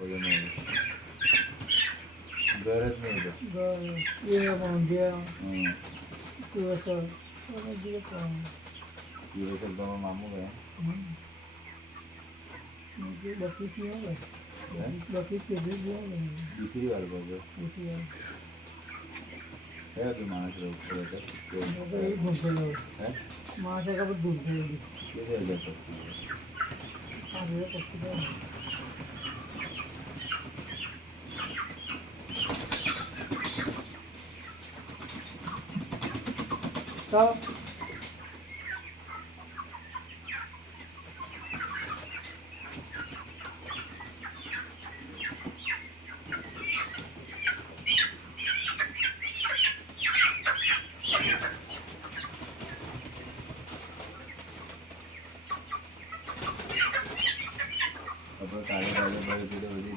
वजन आहे गरज नाही ये म्हणजे हं. कसं दिवस ये शब्द मग मामू काय बकरीच नाही बकरीच दुसरी वार बघ है तू माणस माझ्या का पण धुमते का